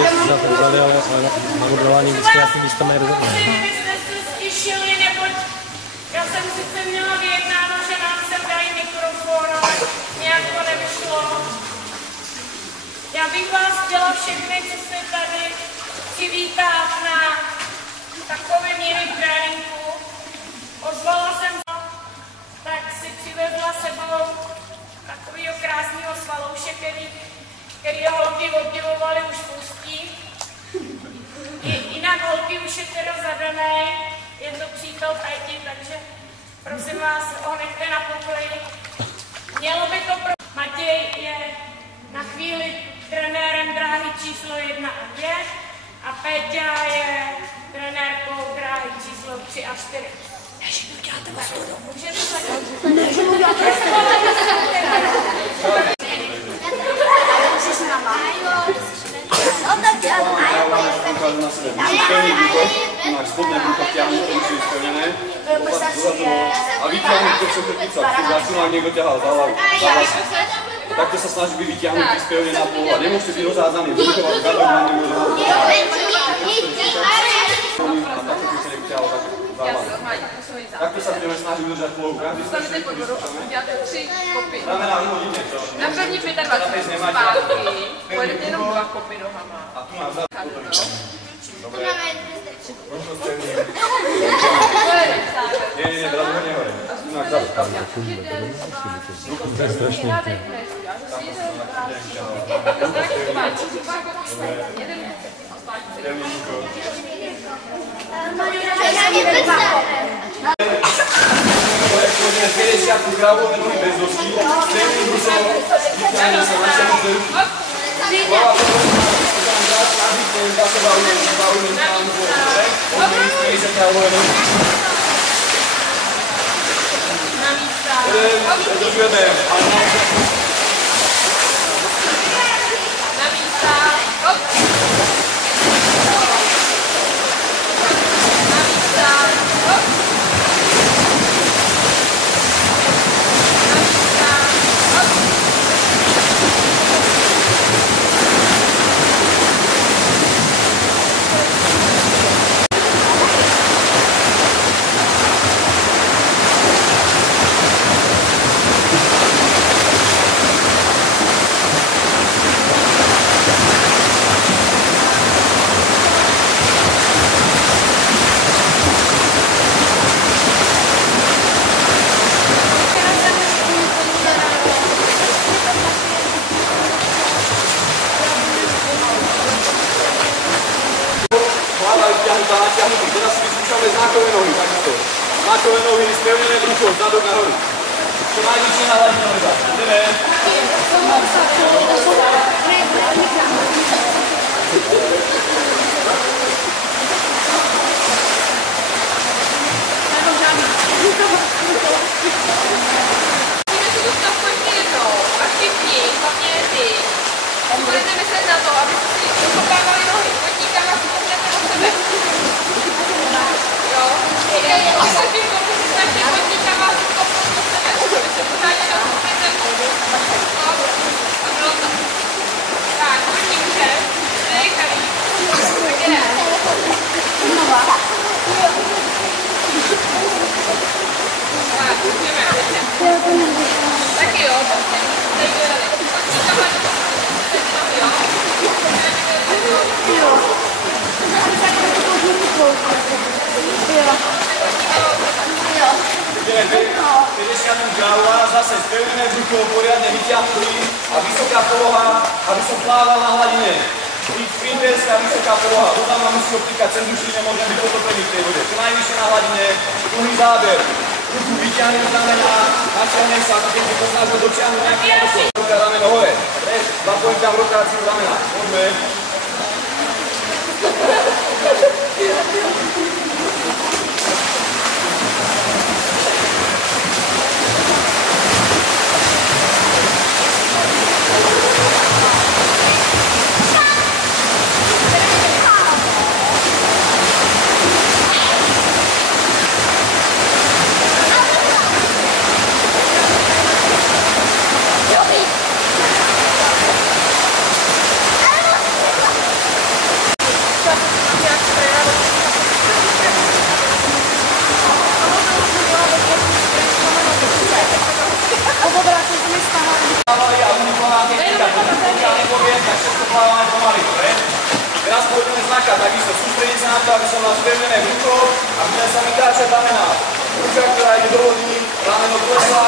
taky zavřeli, ale na odvolání vždycky nějaký místo mají rozhodnout. Byste se stišili, neboť já jsem sice měla vyjednáno, že nám sem dají mikrofon, ale nějak to nevyšlo. Já bych vás chtěla všechny, co jste tady, přivítat na takovém mini tréninku. Ozvala jsem, tak si přivezla sebou takovýho krásného svalouše, který holky obdivovali už v Ústí. Jinak holky už je teda zadaný, je to přítel Peti, takže prosím vás, ho nechte na pokoji. Mělo by to Matěj je na chvíli trenérem dráhy číslo 1 a 2 a Peťa je trenérkou dráhy číslo 3 a 4. Takže to děláte vás to. Můžete se a vyťahnuť to, čo krtica. Začínal niekto ťahal za hlavu. Takto sa snaží byť vyťahnuť ty spevne na pôl a nemôžete byť rozházaný. Vychovať zadok na nemôže rozházaný. A takto ty sa nevyťahal za hlavu. Takto sa budeme snažiť udržať polohu. Každý sa všetko vyskúšame. Znamená uhodíme to. Na první 25 zpátky, pojedete jenom 2 kopy nohama. A tu máš zadok. Dobre. Nie, brať ho nehore. Tu máš zadok. To je strašný. Pôjdeme 50 krávou nohy bez doský, stejným brusom, vyťahne sa na čemu z ruky. Hlava potom, tam dá snažiť, dá sa bavíme na pánu dobre? Poďme z 50 krávové nohy. Držujeme, ale na místa, hop. natiahnutý. Teraz si vyskúšame znakové nohy, takisto. Znakové nohy, spevnené brucho, zadok nahoru. Čo najvyššie na hlavne noha. Ideme. Budete myslet na to, abyste si dokopávali nohy, podníkama si kopnete do sebe. Jo? A každý kopnete si snažte podníkama si kopnout do sebe, aby se pořádně dokopnete. No, a bylo to. Tak, první může, nejchalý. Tak je. Tak, jdeme. Taky jo, tady dojeli. Podníkama do sebe. Zase spevnené brucho, poriadne vyťahnutý a vysoká poloha, aby som plával na hladine. Sprinterská vysoká poloha, voda ma musí obtýkať cez duši, nemôžem byť potopený v tej vode. Čo najvyššie na hladine, dlhý záber. Ruku vyťahnem znamená, načernem sa, keď si posnažil dočiahnuť nejaký rukov. Ruka rameno hore. Zapojím tam rotáciu ramena. Poďme. Dominika, pokiaľ nepoviem, tak všetko plávame pomaly, dobre? Teraz pôjdeme znakať, takisto sústrediť sa na to, aby som mal spevnené ruko a budeme sa vytáčať ramená. Ruka, ktorá ide do vody, rameno klesá,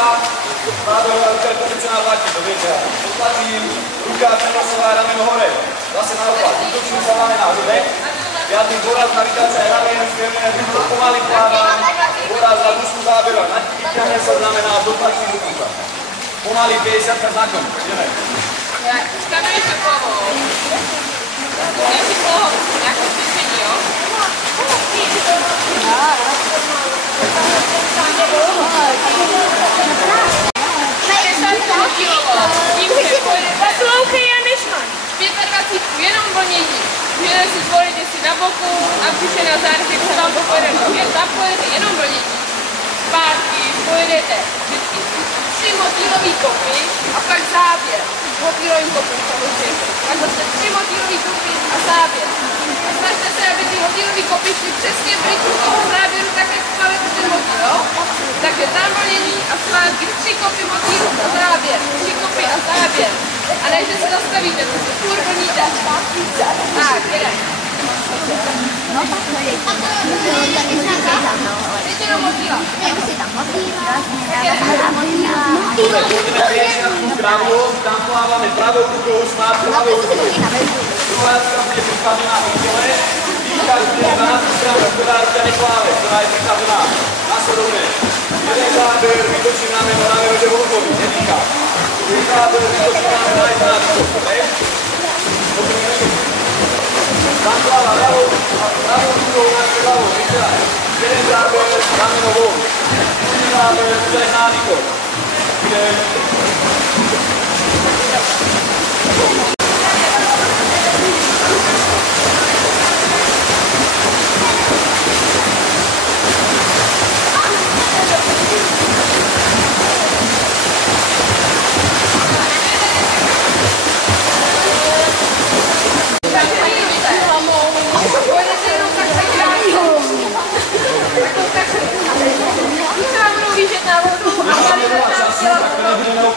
nádorná ruka je pokrčená v lati, to viete. Potlačím, ruka prenosová, rameno hore. Zase naopak, vytočím sa ramená, dobre? Viadný dôraz na vytáčanie ramien, spevnené ruko, pomaly plávam, dôraz na dusnú záberu, vyťahne sa znamená, dotlačím do ruka. Pomaly 50 znakom, ideme. Stanuje sa plavou. Ja si plavou nejaké cvičenie, jo? Poslouchej a nešmaň. 25 jenom vlnění. Můžete si zvolit, jestli na boku a příště na zády, když se vám to pojede nově, tam pojedete jenom vlnění. Zpátky pojedete vždycky 3 motýlový kopy a pak záběr. Motýlovým kopem samozřejmě. A zase 3 motýlový kopy a záběr. A snažte se, aby ty motýlový kopy šly přesně v rytmu toho záběru, tak jak spavete ten motýl, jo? Takže tam vlnění a zpátky 3 kopy motýlů a záběr. 3 kopy a záběr. A ne, že se zastavíte, protože furt vlníte. Tak, jedem. Teď jenom motýla. Dobre, pôjdeme 50 pravou, tam plávame pravou rukou, smát pravou rukou. Druhá ruka bude pripravená v tele, výška bude na tú stranu, ktorá ruka nepláve, ktorá je pripravená. Nasledovne. Jeden záber, vytočím rameno, rameno ide voľkovi, nedýchá. Druhý záber, vytočím rameno, aj na rukou, dobre? Tam pláva pravou rukou, na ľavou, vyzeraj. Jeden záber, rameno von. Druhý záber, bude na rukou. Idem.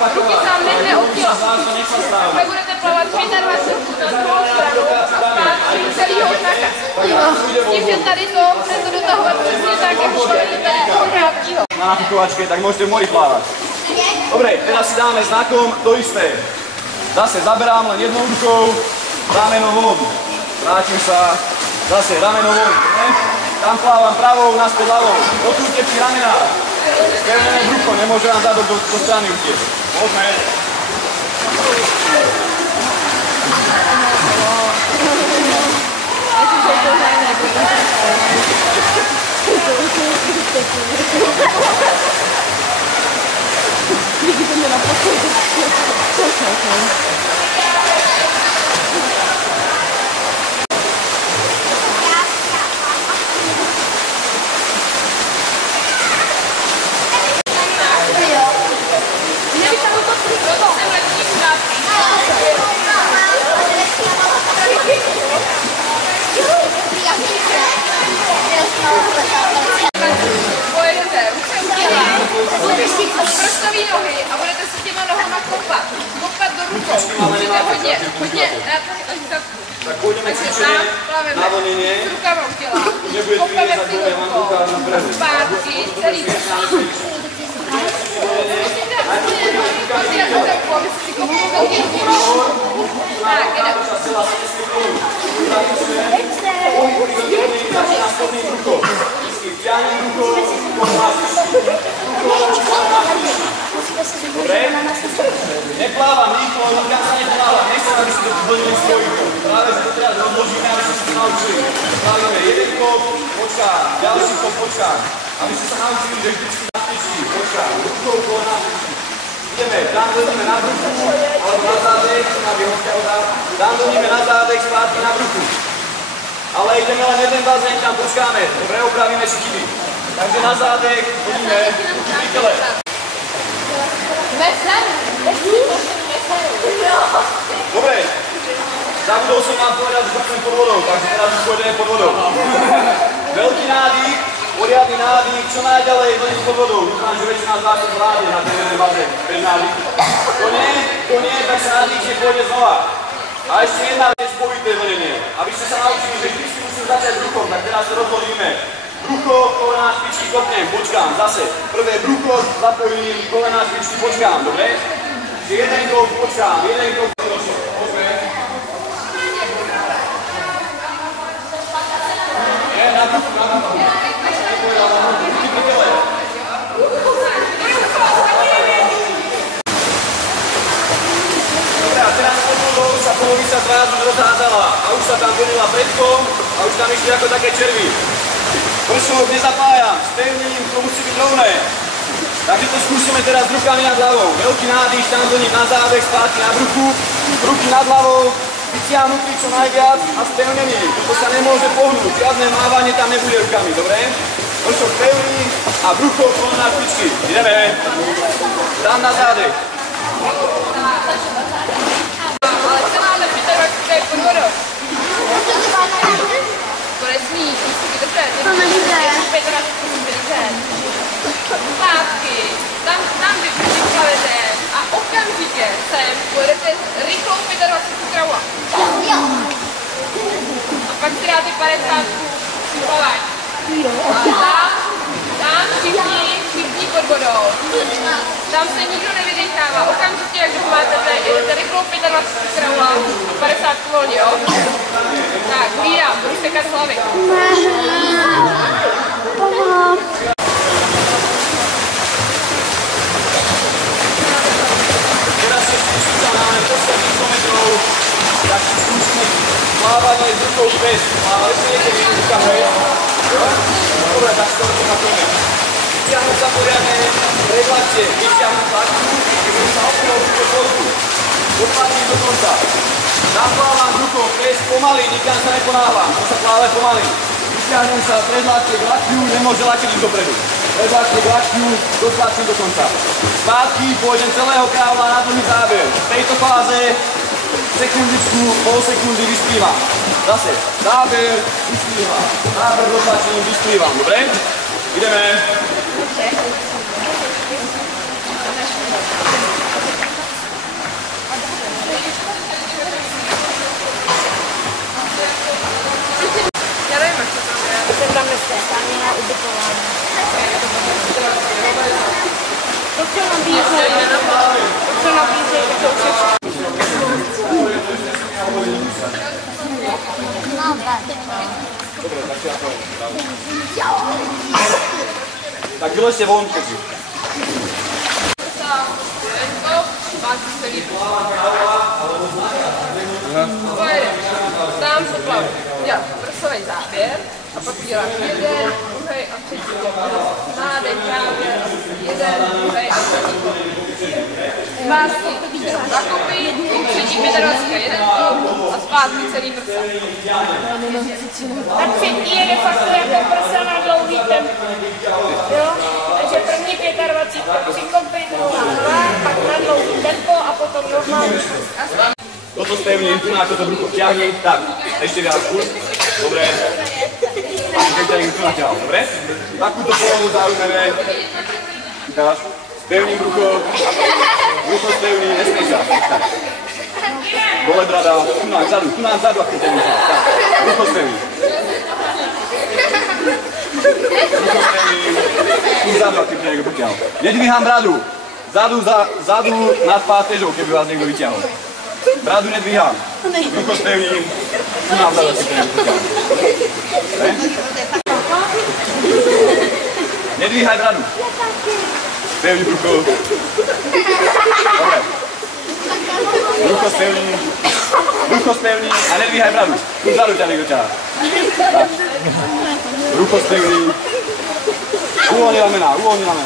Ruky sám nechne od těla. Pak budete plavat 25 na druhou stranu a zpátky celýho znaka. S tím, že tady to budete dotahovat přesně tak, jak šlovete tady toho krátkýho. Na nafukovačke, tak môžete v mori plávať. Dobre, teraz si dáme znakom to isté. Zase zaberám len jednou rukou, rameno von. Vrátim sa, zase rameno von. Tam plávam pravou, naspäť ľavou. Otrúťte si ramená. Spevnené brucho, nemôže vám zadok do strany utiec. Môžeme. Pojedete ruce u těla, prstový nohy a budete si těma nohama kopat. Kopat do rukou. Musíte hodně na zadku. Tak pôjdeme cvičenie na vlnenie. S rukama u těla. Kopeme si do rukou. Zpátky, celý tak, jedem. Dobre? Neplávam rýchlo, nikam sa neplávam. Nechcem, aby si to vlnili svoju. Práve si to teraz rozložíme, aby ste sa naučili. Plávame jeden kop, počkám, ďalší kop, počkám. Aby ste sa naučili, že vždycky na špičky, počkám, rukou kolena špičky. Ideme, tam vlníme na bruchu, alebo na zádek, tam vlníme na zádek, zpátky na bruchu. Ale ideme len jeden bazén, tam počkáme. Dobre, opravíme si chyby. Takže na zádek, vlníme, pri tele. Dobre, zabudol som vám povedať, že budem pod vodou, takže teraz už pôjdeme pod vodou. Veľký nádych, poriadny nádych, čo najďalej vlniť pod vodou. Dúfam, že väčšina z vás to zvládne na ten jeden bazén, bez nádychu. To nie? to nie, tak sa nadýchne, pôjde znova. A ešte jedna vec, spojité zvedenie. Aby ste sa naučili, že vždy musím začať bruchom, tak teraz sa rozhodíme. Brucho, kolená, špičky, kopnem, počkám, zase. Prvé brucho, zapojím, kolená, špičky, počkám, dobre? Jeden kop, počkám, jeden kop, poďme. Na bruchu, na bruchu. Polovica zrazu rozhádzala a už sa tam plnila predkom a už tam išli ako také červy. Pršok nezapájam, spevním, to musí byť rovné. Takže to skúsime teraz rukami nad hlavou. Veľký nádych, tam doním na závek, spátky na bruchu, ruky nad hlavou, vytiahnutý čo najviac a spevnený. Toto sa nemôže pohnúť, žiadne mávanie tam nebude rukami, dobre? Pršok pevný a brucho, kolená, špičky. Ideme. Tam na zádech. Ale celá nepřitávačka je pod vodou. To nesmí, musí vydržet. To nejde. Vydržet. Zpátky. Tam vyplavete a okamžitě sem pojedete rychlou 25 kraula. A pak si dáte 50 plavání. A tam všichni pod vodou. Tam se nikdo nevydechává. Okamžitě, jak máte jdete rychlou 25 kraula a 50 volně, jo? Tak, hlídám, budu sekat z hlavy. Teraz se skúšime, máme posledných 100 metrov, tak si skúsime plávanie s rukou bez. Ale ešte niekedy ruka bez. Dobre, tak to napojme. Vyťahnuť sa poriadne, prehľadte, vyťahnuť hladku, keď sa opnul do pozdu. Doplatím do konca. Zaplávam rukou bez, pomaly, nikam sa neponáhľam, to sa pláve pomaly. Vyťahnem sa, prehľadte hladku, nemôže laťať ísť dopredu. Prehľadte hladku, doplatím do konca. Spátky, pôjdem celého kráľa na dlhý záber. V tejto fáze sekundičku, pol sekundy vyspívam. Zase, záber, vyspívam. Záber, doplatím, vyspívam. Dobre? Ideme. Já nevím, jak to tam je. Jsem tam nestétání na ubytování. To, co nabízejí, to všechno. Tak vylezte von, všetci. Zpátky celý. Tam se plavím. Dělám prsový záběr a pak dělám jeden, druhý a třetí. Nádech, záběr, jeden, druhý a třetí. Zpátky zakopy, třetí 25, jeden kop a zpátky celý prsa. Tak třetí je de facto jako prsa na dlouhý tempo. Jo? Takže první 25, přikopy, druhá, pak na dlouhý tempo a potom normální. Toto spevním, tu na toto brucho vťahni, tak, ešte viac, dobre. A vťahni tu na ťahu, dobre? Takúto polohu zaujmeme. Ukáž, spevním brucho, brucho spevný, nesmej sa. Dole brada, tu nám vzadu, ako ťahni ťahu, tak, brucho spevný. Brucho spevný, tu vzadu, ako ťahni ťahu potiahol. Nedvíham bradu, zadu nad pátežou, keby vás niekto vyťahol. Bradu nedvíhám, brucho spevním, tu nám vzadu, ako ťahni potiahol. Nedvíhaj bradu. Spevni brucho. Dobre. Brucho spevni a nedvíhaj bradu. Tu vzadu ťa niekto ťahá. Tak. Brucho spevni. Uvoľni ramena,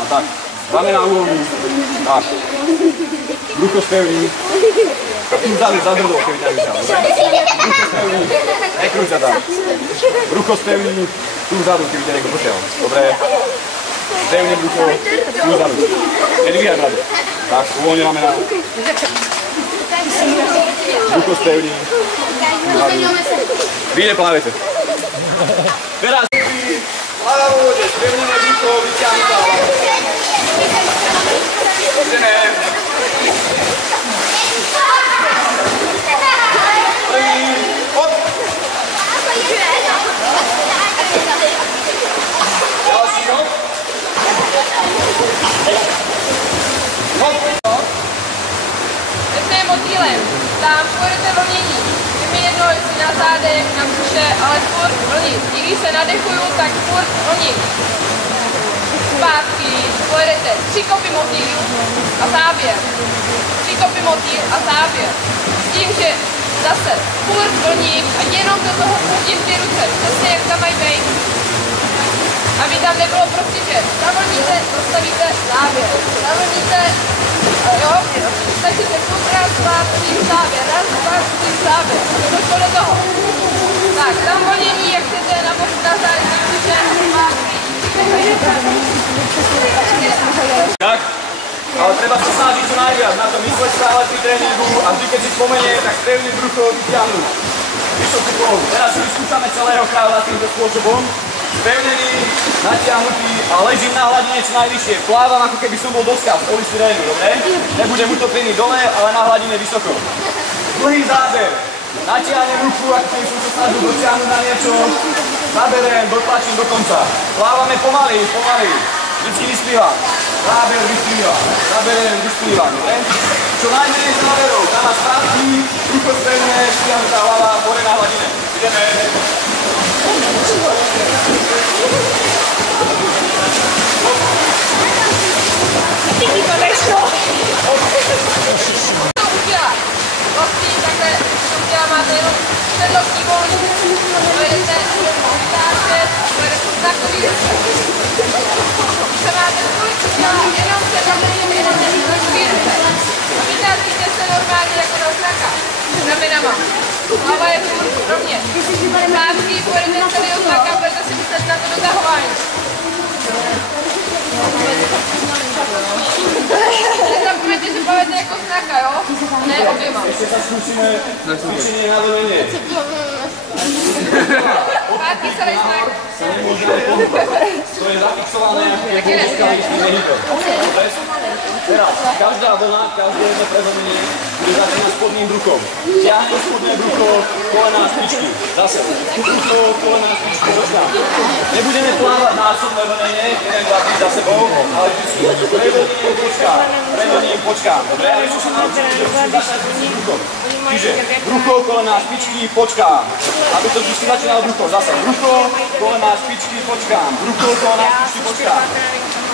tak. Ramena uvoľni. Tak. Brucho spevni. Tu vzadu zadrdol, keby ťa niekto ťahá. Brucho spevni. Nekrúť sa tam. Brucho spevni. Tu vzadu, keby ťa niekto potiahol. Dobre. Spevni brucho, tu vzadu. Nedvíhaj bradu. Tak, uvoľni ramena. Brucho spevni. Vy neplávete. Teraz hlava vo vode, spevnené brucho, vyťahnutá hlava. Ideme. nádech na břiše, ale furt vlnit. I když se nadechuju, tak furt vlnit. Zpátky pojedete 3 kopy motýl a záběr. 3 kopy motýl a záběr. S tím, že zase furt vlním a jenom do toho pustím ty ruce, přesně jak tam mají být. Aby tam nebylo prostě, že zavlníte, zastavíte, záběr. Zavlníte, jo, stačíte půl, raz, dva, tři, záběr, raz, dva, tři, záběr. Došlo do toho. Tak, tam vlnění, jak chcete, na zádi, Tak, ale treba sa snažiť čo najviac, na to mysleť stále pri tréningu a vždy, keď si spomenie, tak pevný brucho vyťahnuť. Vysokú polohu. Teraz si vyskúšame celého kráľa týmto spôsobom. Spevnený, natiahnutý a ležím na hladine čo najvyššie. Plávam, ako keby som bol doska v polystyrénu, dobre? Nebudem utopený dole, ale na hladine vysoko. Dlhý záber. Natiahnem ruku, ako keby som sa snažil dotiahnuť na niečo. Zaberiem, dotlačím do konca. Plávame pomaly, pomaly. Vždycky vysplývam. Záber, vysplývam. Zaberiem, vysplývam, dobre? Čo najmenej záberov. Dáma zpátky, ruko spevné, stiahnutá hlava, hore na hladine. Ideme. Díky, to nešlo. To udělat. Vlastně takhle udělat máte jenom předložní volný. Pojedete, vytáčet, pojedete takový ruce. Se máte tolik udělat, jenom předložní, jenom takový ruce. A vytáčíte se normálně jako na znaka. Ramenama. Hlava je furt rovně. Zpátky pojedete celý oznaka a budete si myslet na to dotahování. Nezapomeňte, že bavete jako znaka, jo? Ne oběma. Ešte sa skúsime cvičenie na dolenie. Zpátky celý znak. To je zafixované, jak je to. Teraz, každá vlna, každé jedno prehlbenie bude začínať spodným bruchom. Ťahnem spodné brucho, kolená špičky. Zase, brucho, kolená špičky, dočka. Nebudeme plávať násobné vlnenie, 1, 2, 3 za sebou, ale vždycky prevlním, počkám, prevlním, počkám. Dobre, ale čo sa naučíme, že musím začať spodným bruchom. Čiže brucho, kolená špičky, počkám. Aby to vždycky začínalo brucho. Zase, brucho, kolená špičky, počkám. Brucho, kolená špičky, počkám.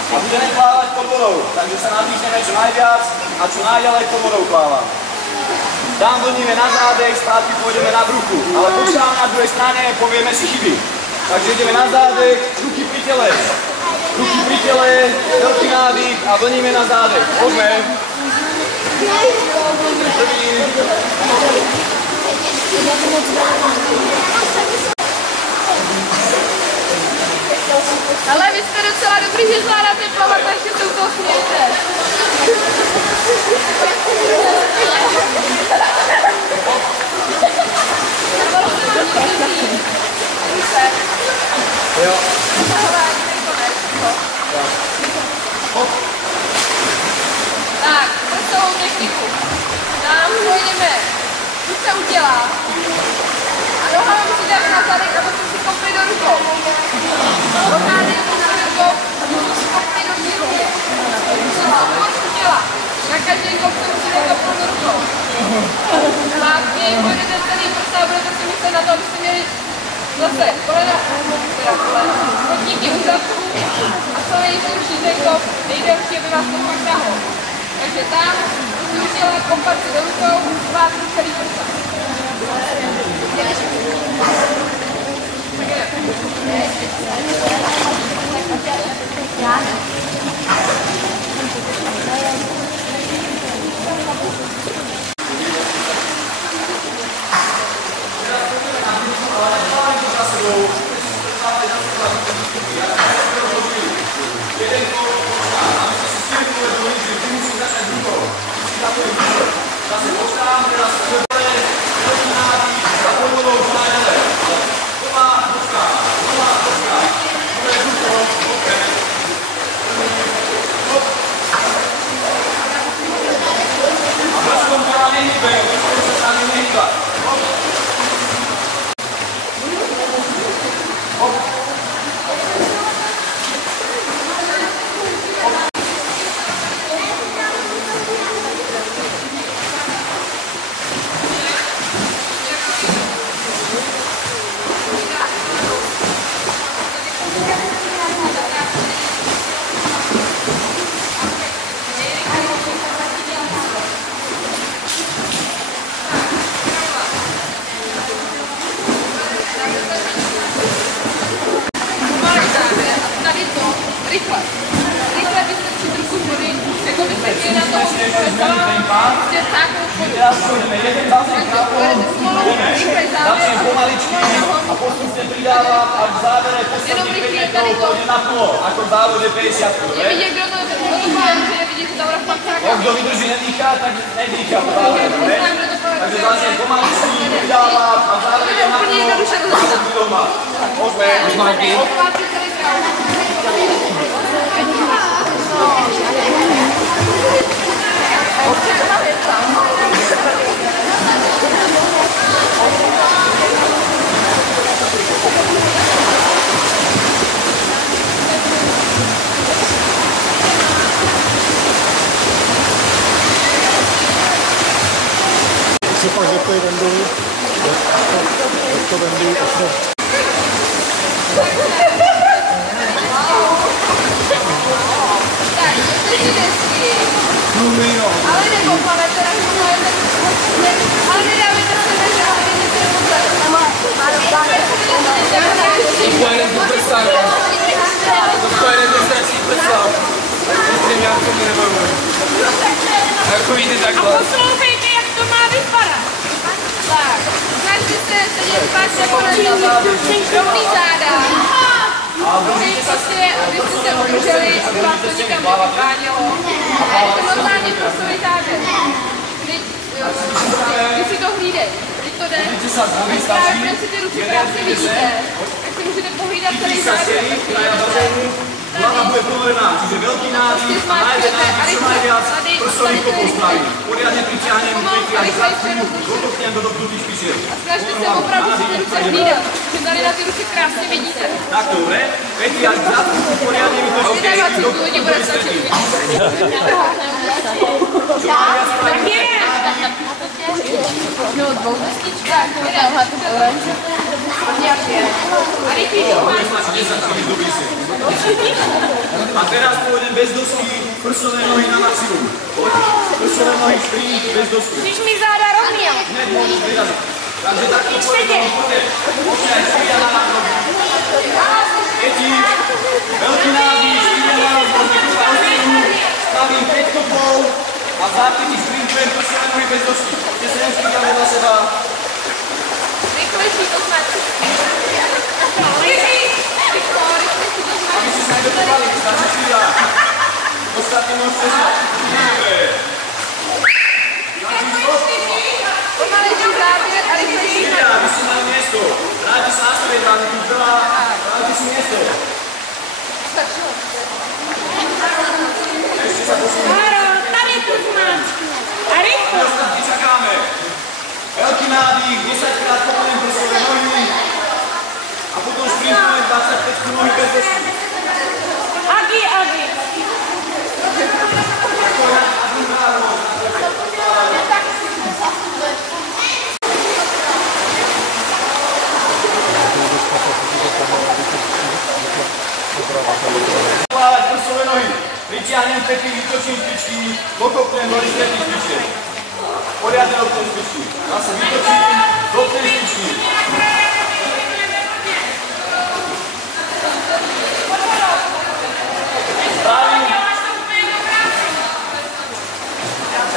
A budeme plávať pod vodou, takže sa nadýchneme čo najviac a čo najďalej pod vodou plávam. Tam vlníme na zádech, zpátky pôjdeme na bruchu, ale počkáme na druhej strane, povieme si chyby. Takže ideme na zádech, ruky pri tele. Ruky pri tele, veľký nádych a vlníme na zádech. Poďme. Prvý. Ale vy jste docela dobrý, že zvládáte plavat, takže to u toho smějte. Jo. Tak, cestovou techniku. Tam pojedeme, ruce udělá. A nohama musíte dát na zadek, abyste si kopli do rukou. Dokážete na rukou a můžu si kopli do díru. Musím to moc udělat. Na každý kop se musíte kopnout do rukou. Zpátky pojedete celý prsa a budete si myslet na to, abyste měli zase kolena, kotníky u zadku a co nejširší ten kop, nejdelší, aby vás to fakt tahlo. Takže tam musím udělat kopat si do rukou, zpátky celý prsa. Zase počkám, teraz změnit tempa. Teraz pôjdeme jeden bazén krátko, začnem pomaličky a postupne pridávam a v závere posledných 5 metrov pôjde na plno, ako v závode 50. Kto vydrží nedýchá, tak nedýchá v závere. Takže začnem pomaličky, pridávam a v závere ide na plno a potom doma. Môžeme. Se pak zapoj vendu, to vendu, ale nebo pane, teda ale nedáme to sebe, že ale něco Jeden to prsa, to jeden to straší prsa. Myslím, já to nebudu. Jako víte A takhle. poslouchejte, jak to má vypadat. tak. Snažte se sedět páčně rovný záda. Abyste se udrželi, aby vás to nikam nevypánělo. A je to normálně prostový záběr. Když si to hlídej, když to jde, právě si ty ruky krásně vidíte, tak si můžete pohlídat celý záběr. Hlava bude provedená, čiže veľký nádych a nájdeme čo najviac prstových kopov spraví. Poriadne pritiahnem ruky až krátku, dotoknem do dopnutých špičiek. Snažte se opravdu si ty ruce hlídat, že tady na ty ruky krásně vidíte. Tak dobre, pety až krátku, poriadne vytočíte ruky do Lidi bude stačit. Tak je. No, dvou destičkách, tamhle tu oranž. A rychlý to máš. A teraz pôjdem bez dosky, prsové nohy na maximum. Prsové nohy sprint bez dosky. Když mi záda rovný, jo. Hned môžeš vyraziť. Takže takto pôjdem. Poďme aj štyria na nohy. Peti, veľký nádych, štyria na nohy, môžeme kúpa ostrinu, stavím 5 kopov a v zápětí sprintujem prsové nohy bez dosky. Keď sa neštíkam vedľa seba. Rychlejší to značí. Aby si sa nedopadali, stačí 4. Ostatní môžete si. Pomalejší záběr a rychlejší. 4, aby si mali miesto. Vráti sa naspäť, vráti si miesto. Stačilo. Ešte sa posunú. Haro, tady tu máš. A rychle. Ostatní čakáme. Veľký nádych, 10-krát pomalím prsové nohy. A potom sprintujem 25 nohy bez dosky. Agi, agi. Plávať prsové nohy. Pritiahnem pety, vytočím špičky, dokopnem do rýchletých špičiek. Poriadne dopnem špičky. Zase vytočím, dopnem špičky.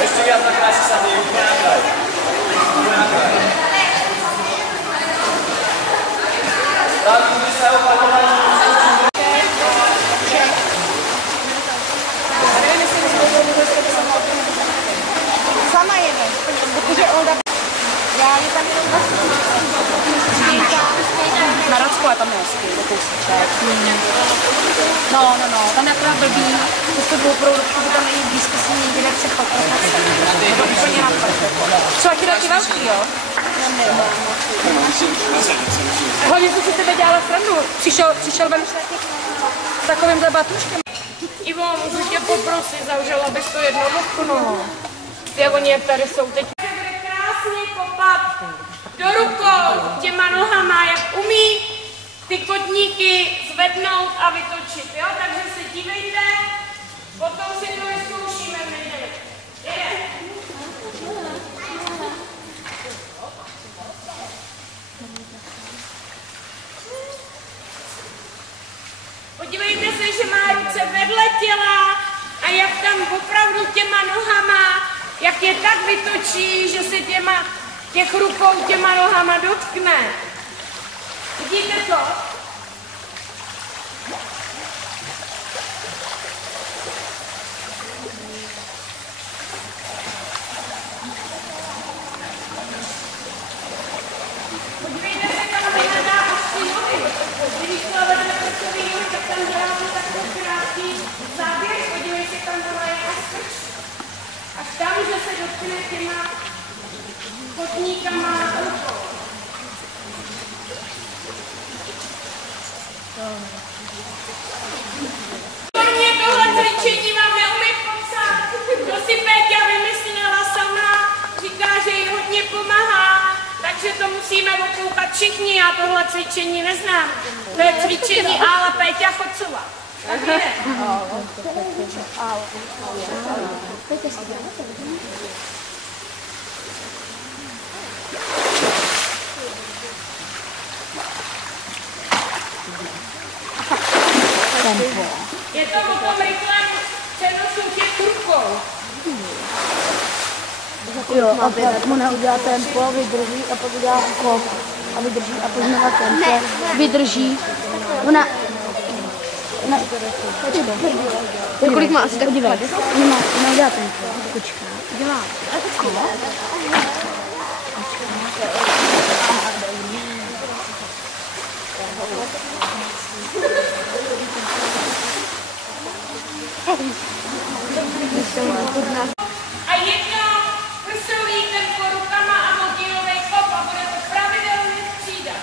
Ešte viac na kraj si sa nie, úplne na kraj. Úplne na kraj. Správim, kde sa opakovať. Sama jeden, protože Olda... Já je tam jenom na Radsku a tam je hezky, do kousíček. No, tam je akorát blbý, to se bylo opravdu, protože tam není blízko si nikdy nechce chopit. Je to úplně na prd. Co, ti taky velký, jo? Hlavně jsem si tebe dělala srandu. Přišel ven s takovýmhle batuškem. Ivo, můžu tě poprosit, zavřela bys to jedno okno. Jak oni tady jsou teď. Se bude krásně kopat do rukou těma nohama, jak umí ty kotníky zvednout a vytočit, jo? Takže se dívejte, potom si to vyzkoušíme v neděli. Podívejte se, že má ruce vedle těla a jak tam opravdu těma nohama jak je tak vytočí, že se těch rukou těma nohama dotkne. Vidíte to? Podívejte se, tam vyhledá ostrý nohy. Když plavete prstový nohy, tak tam děláme takový krátký záběr. Podívejte, tam dole je až tam, že se dotkne těma kotníkama rukou. Mě tohle cvičení vám neumím popsat. To si Péťa vymyslela sama, říká, že jí hodně pomáhá, takže to musíme okoukat všichni, já tohle cvičení neznám. To je cvičení Ála Péťa Chocová. Tak je. Je to o tom rychlém přenosu těch rukou. Jo, a pak mu neudělá tempo, vydrží a pak udělá kop a vydrží a pak znova tempo, vydrží. Ona kolik má asi tak podívej. Ona udělá tempo, počká, udělá kop. A jednou prsový tempo rukama a motýlovej kop a bude to pravidelně střídat.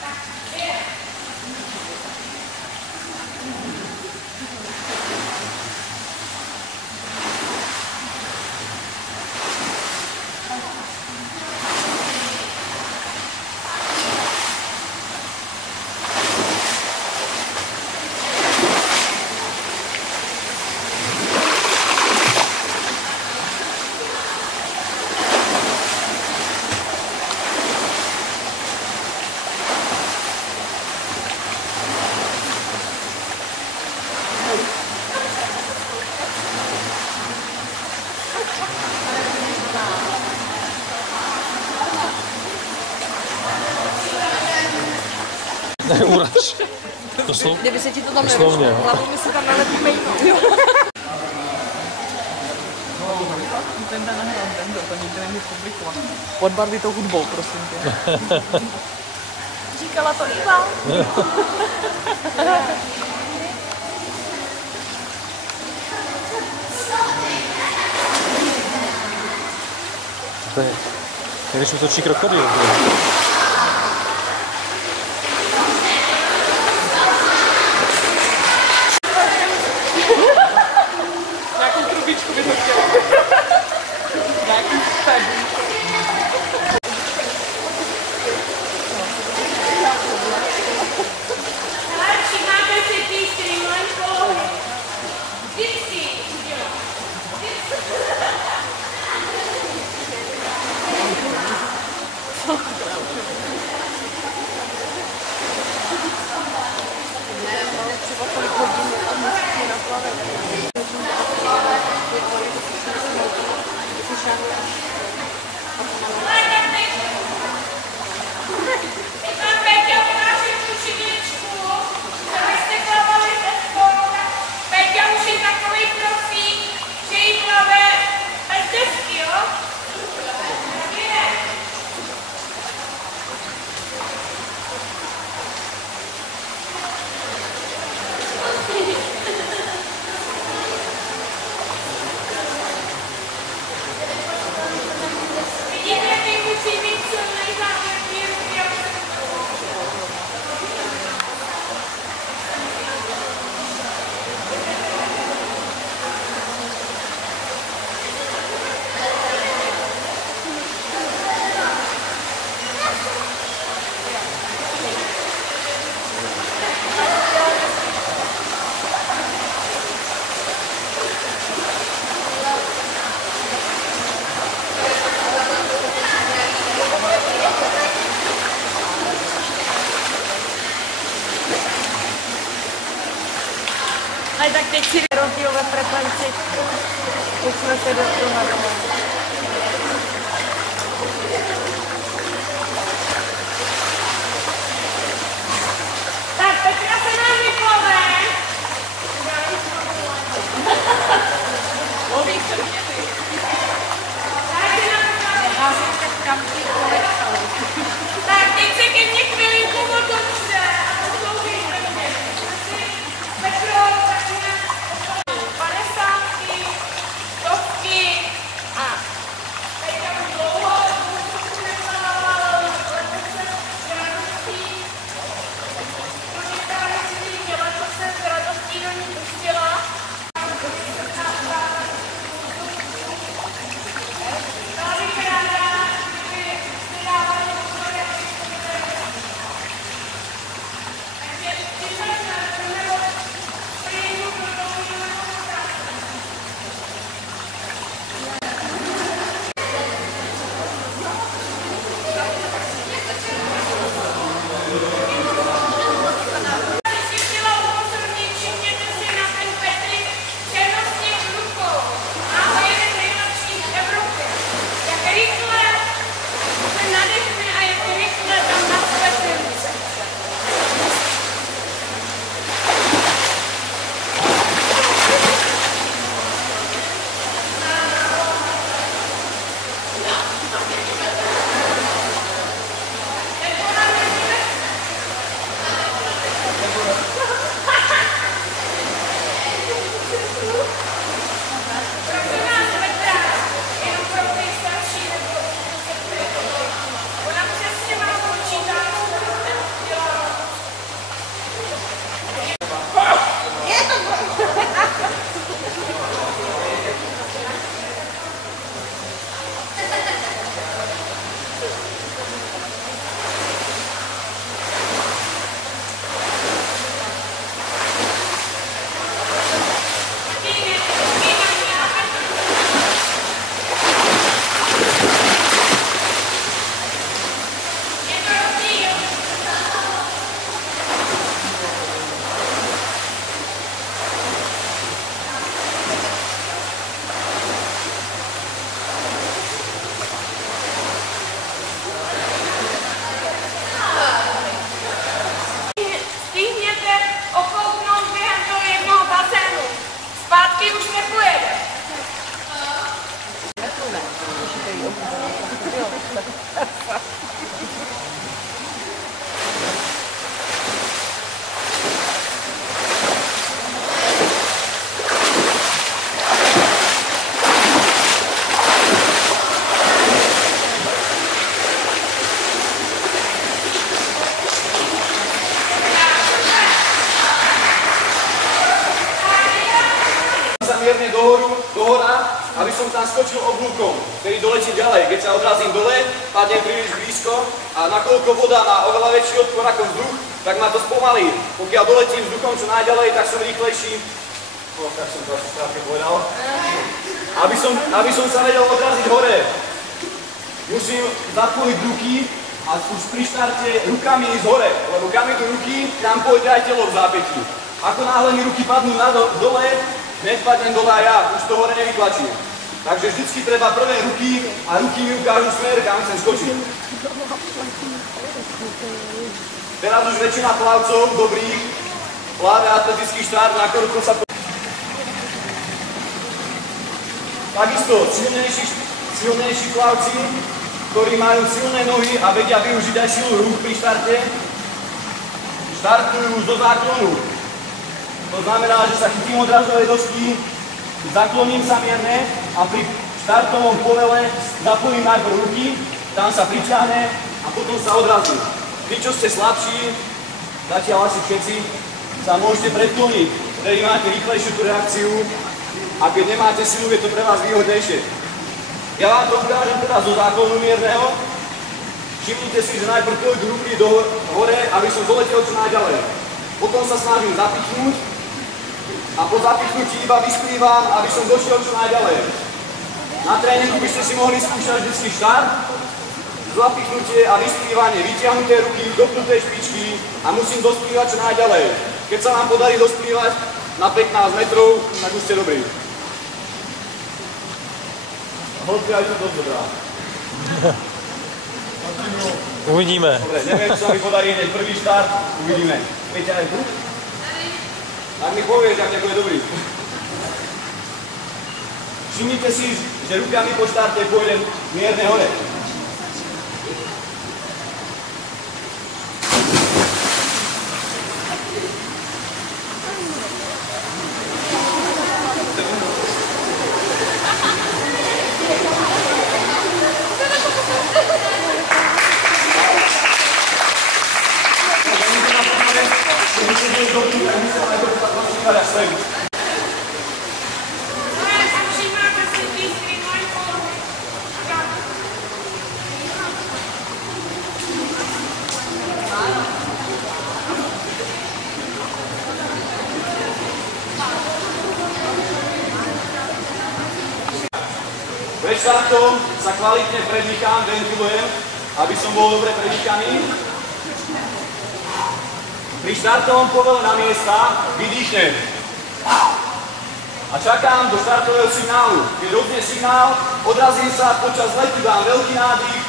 Tak je. Neurač. To jsou... Kdyby se ti to tam Doslovně, nevyšlo, hlavně si tam nalepíme jíno. Ten nahrál tento, to nikdy nemůžu publikovat. Podbarví tou hudbou, prosím tě. Říkala to Iva. To je, když útočí krokodýl. Nějakou trubičku by to chtěla. Nějaký pebl. Ale všimnáte si ty streamline polohy. Vždycky udělám. Ale tak teď si rozdíl ve frekvenci, teď jsme se dohromady. som tam skočil oblúkom, ktorý doletí ďalej. Keď sa odrazím dole, padnem príliš blízko a nakoľko voda má oveľa väčší odpor ako vzduch, tak ma to spomalí. Pokiaľ doletím vzduchom čo najďalej, tak som rýchlejší. Tak som to asi správne povedal. Aby som sa vedel odraziť hore, musím zapojiť ruky a už pri štarte rukami ísť hore, lebo kam idú ruky, tam pôjde aj telo v zápätí. Ako náhle mi ruky padnú dole, hneď padnem dole aj ja, už to hore nevytlačím. Takže vždycky treba prvé ruky a ruky mi ukážu smer, kam chcem skočiť. Teraz už väčšina plavcov dobrých pláve atletický štart, na ktorú sa takisto silnejší plavci, ktorí majú silné nohy a vedia využiť aj silu rúk pri štarte, štartujú zo záklonu. To znamená, že sa chytím odrazovej dosky, zakloním sa mierne a pri štartovom povele zapojím najprv ruky, tam sa priťahne a potom sa odrazím. Vy, čo ste slabší, zatiaľ asi všetci, sa môžete predkloniť, ktorí máte rýchlejšiu tú reakciu a keď nemáte silu, je to pre vás výhodnejšie. Ja vám to ukážem teraz zo záklonu mierneho. Všimnite si, že najprv pôjdu ruky hore, aby som doletel čo najďalej. Potom sa snažím zapichnúť a po zapichnutí iba vysplývam, aby som došiel čo najďalej. Na tréningu by ste si mohli skúšať vždycky štart, zapichnutie a vysplývanie, vytiahnuté ruky, dopnuté špičky a musím dosplývať čo najďalej. Keď sa vám podarí dosplývať na 15 metrov, tak už ste dobrí. Hĺbka je to dosť dobrá. Uvidíme. Dobre, neviem, či sa mi podarí hneď prvý štart, uvidíme. Peťa je tu? Tak mi povieš, ak nebude dobrý. Všimnite si, že rukami po štarte pôjdem mierne hore. Pred štartom sa kvalitne predýcham, ventilujem, aby som bol dobre predýchaný. Pri štartovom povele na miesta vydýchnem. A čakám do štartového signálu. Keď roznie signál, odrazím sa, počas letu dám veľký nádych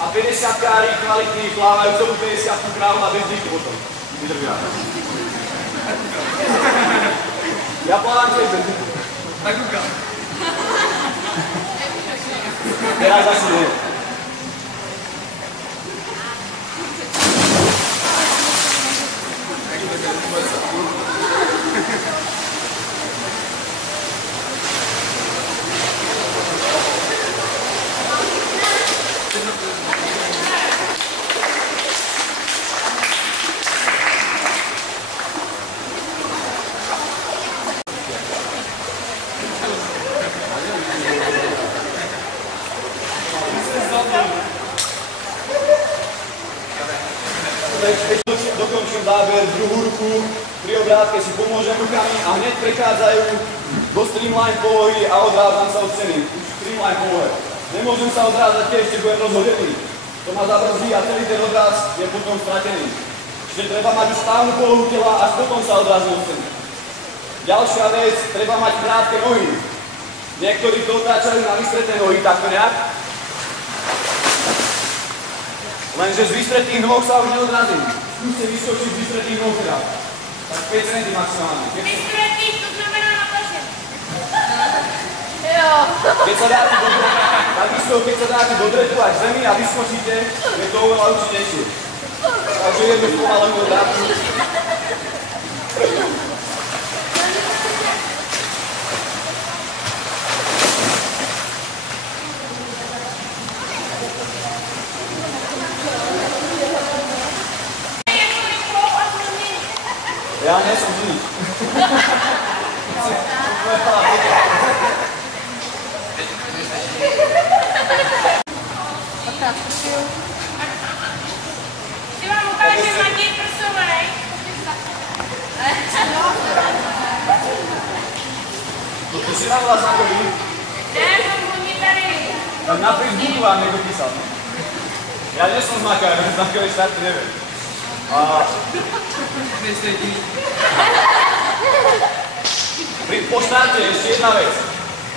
a 50-kári kvalitní plávajú celú 50-ku krávu na bez dýchy potom. Vydržia. Ja plávam tiež bez dýchy. Tak ukáž. Teraz asi nie. Dokončím záber, druhú ruku, pri obrátke si pomôžem rukami a hneď prechádzajú do streamline polohy a odrážam sa od scény. Už v streamline polohe. Nemôžem sa odrázať, keď ešte budem rozhodený. To ma zabrzdí a celý ten odráz je potom stratený. Čiže treba mať správnu polohu tela, až potom sa odrazí od scény. Ďalšia vec, treba mať krátke nohy. Niektorí to otáčajú na vystreté nohy, takto nejak. Lenže z vystretých nôh sa už neodrazím. Skúste vyskočiť z vystretých nôh teda. Tak 5 cm maximálne. Vystretých, to znamená na paže. Keď sa dáte do dretu, takisto keď sa dáte do dretu až zemi a vyskočíte, je to oveľa účinnejšie. Takže jednu spomalenú drátu. Ja nie som z nich. si na vás znakový? Ne, to mě tady. Tak na Facebooku vám někdo písal. Já nejsem znakový, znakový štarty nevím. Po štarte ešte jedna vec.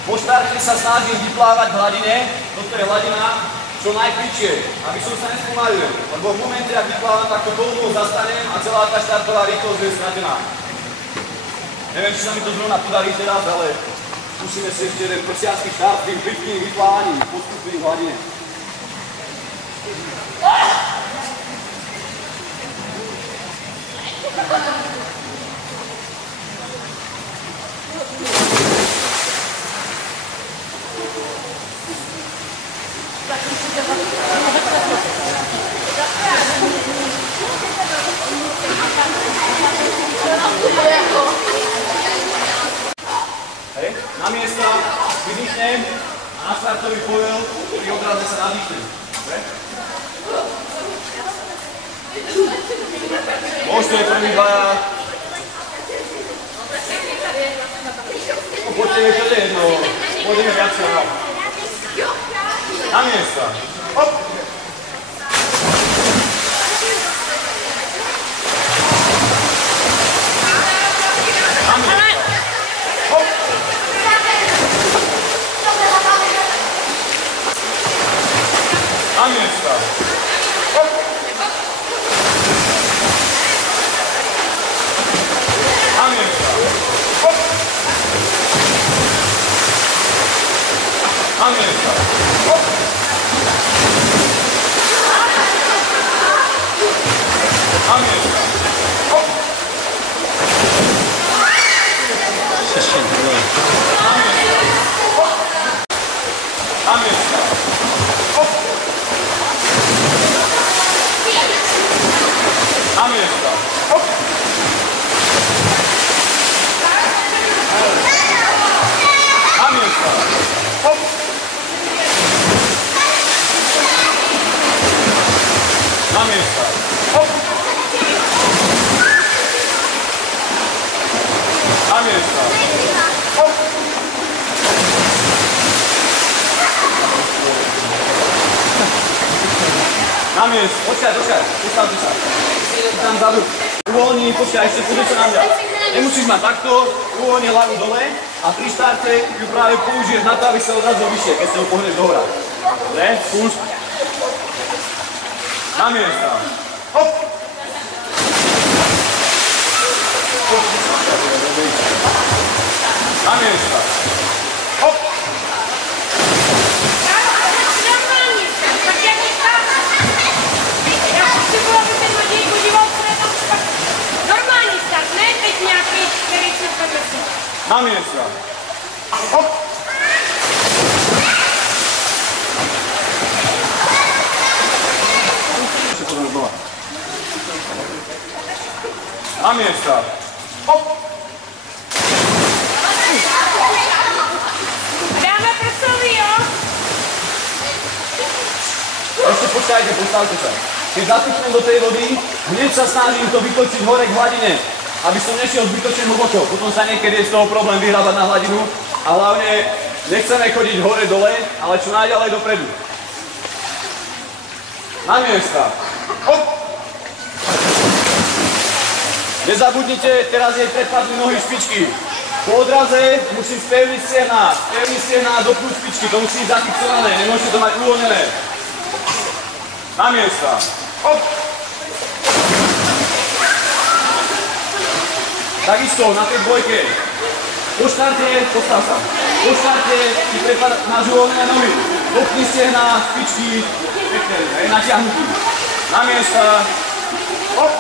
Po štarte sa snažím vyplávať v hladine, toto je hladina, čo najpličšie, aby som sa nespomalil. Lebo v momente, ak vyplávam, tak to polnou zastanem a celá tá štartová rýchlosť je stratená. Neviem, či sa mi to zrovna podarí teraz, ale skúsime si ešte jeden prsiacký štart tým plitkým vyplávaním, postupným v hladine. Hej, na miesto, vydýchnem a na štartový pojel pri odraze sa nadýchnem. Dobre? Môžete prvý dvaja. Poďte, to je jedno. Pôjdeme viacej. Na miesto. Hop! Na miesto. Hop! Na miesto. Hop! Na miesto. Hop! Na miesto. Hop! Na miesto. Hop! Na miesto. Hop! Na miesto. Hop! Na miesto. Hop! Na miesto. Hop! Na miesto. Počkaj. Postavte sa. Tam vzadu. Uvoľni, počkaj, ešte pozri sa na mňa. Nemusíš mať takto, uvoľni hlavu dole a pri štarte ju práve použiješ na to, aby sa odrazil vyššie, keď sa ho pohneš do hora. Dobre? Skús. Na miesto. Hop! Na miesto. Hop! Na miesto. Hop! Na miesto. Hop! Dáme prsový, jo? Ešte počkajte, postavte sa. Keď zatúpnem do tej vody, hneď sa snažím to vytočiť hore k hladine, aby som nešiel zbytočne hlboko. Potom sa niekedy je z toho problém vyhrábať na hladinu a hlavne nechceme chodiť hore-dole, ale čo najďalej dopredu. Na miesta. Hop! Nezabudnite, teraz jej prepadli nohy špičky. Po odraze musím spevniť stehná a dopnúť špičky, to musí byť zafixované, nemôžete to mať uvoľnené. Na miesta. Hop! Takisto na tej dvojke. Po štarte, postav sa. Po štarte ti máš uvoľnené nohy. Dopni stehná, špičky, pekne, natiahnutí. Na miesta. Hop!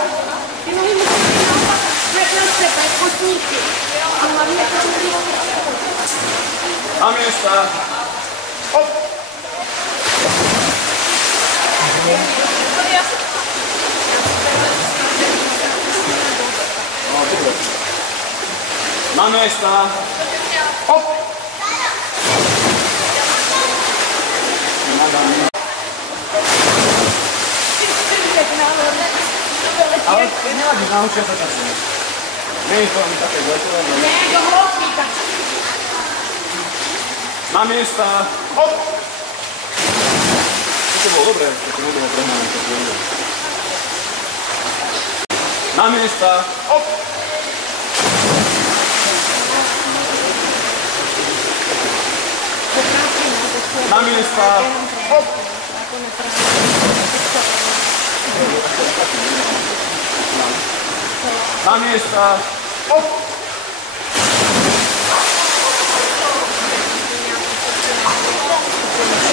Ty nohy musíš na sebe, kotníky. A hlavně to na miesta. Hop! Na miesta. Hop! Ale nevadí, naučia sa časom. Nie je to ani také zletové. Ne, do hloubky. Na miesta. Hop. To bolo dobré, to bolo prehnané. Na miesta. Hop. Na miesta. Hop. Na miesta. Hop.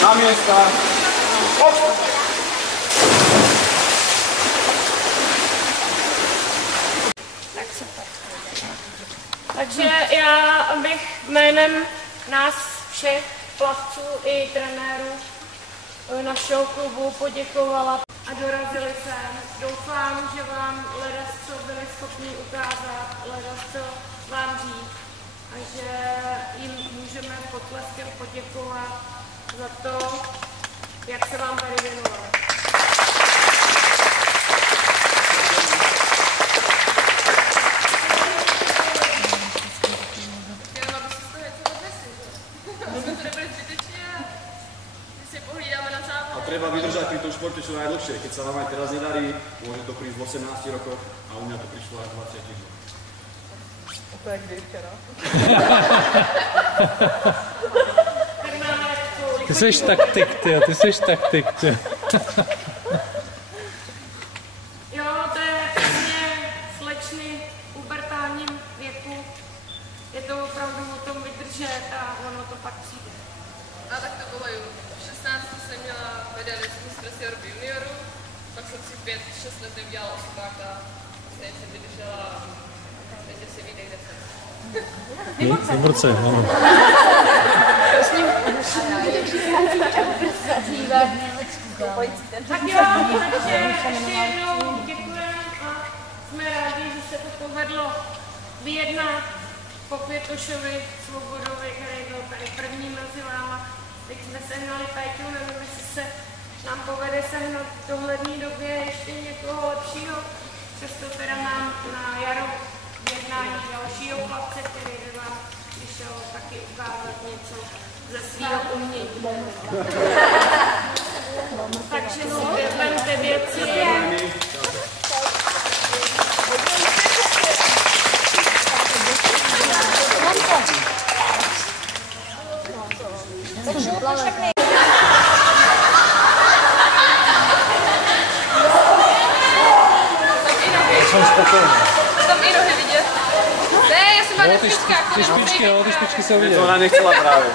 Na miesta. Hop. Takže já bych jménem nás všech plavců i trenérů našeho klubu poděkovala a dorazili sem. Doufám, že vám ledasco byli schopni ukázat, ledasco vám říct a že jim můžeme potleskem poděkovat za to, jak se vám tady věnovali. Treba vydržať pri tom športe čo najdlhšie. Keď sa vám aj teraz nedarí, môže to prísť v 18 rokoch a u mňa to prišlo až v 20 rokoch. To je kdy včera. Ty seš taktik, ty seš taktik, ty. Jo, to je přesně slečny v pubertálním věku. Je to opravdu o tom vydržet a ono to pak přijde. A tak to bylo jo. V 16 jsem měla medailistní mistrovství Evropy juniorů, pak jsem si 5-6 let neudělala osobáka, stejně jsem vydržela a teď si vyjde, kde jsem. Výborce, ano. Tak jo, takže ještě jednou děkujeme a jsme rádi, že se to povedlo vyjednat po Květošovi, Svobodovi, který byl tady první mezi váma. Teď jsme sehnali Péťu, nevím, jestli se nám povede sehnat v dohledné době ještě někoho lepšího. Přesto teda mám na jaro jednání dalšího plavce, který by vám přišel taky ukázat něco ze svého umění. Takže si vemte věci. Jsem spokojený. Tam i nohy vidět. Ne, já jsem byla Ty špičky jsou vidět. To ona nechcela právě.